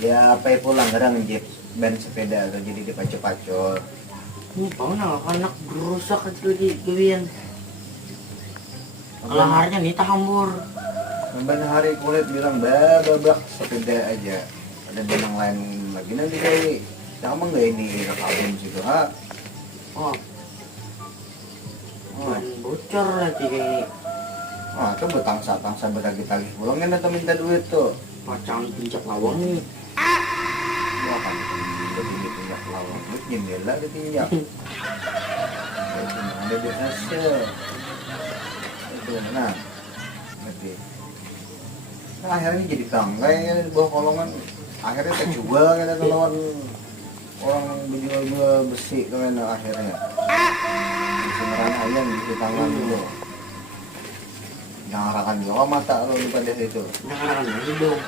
Dia apa pulang kadang jeep ban sepeda tuh jadi dipacu-pacu. Tahu nah anak berusak lagi gawian. Laharnya nih tahambur. Ban hari kulit bilang babak sepeda aja. Ada benang lain lagi nanti kayak sama nggak ini rekam situ ha? Oh, Oh, bocor lagi kayak itu betangsa beragi-tagi pulang kan atau minta duit tuh. macam pincak lawang nih. Wah kan begini tindak lawang duit jendela ditinjak. Itu ada duit hasil. Itu nah, berarti. Nah, akhirnya jadi tanggai ya di bawah kolongan. Akhirnya terjual kan ada lawan orang berjual besi kan akhirnya. Semeran ayam di tangan dulu. Yang arakan juga mata lo pada itu. Nah, aja dong.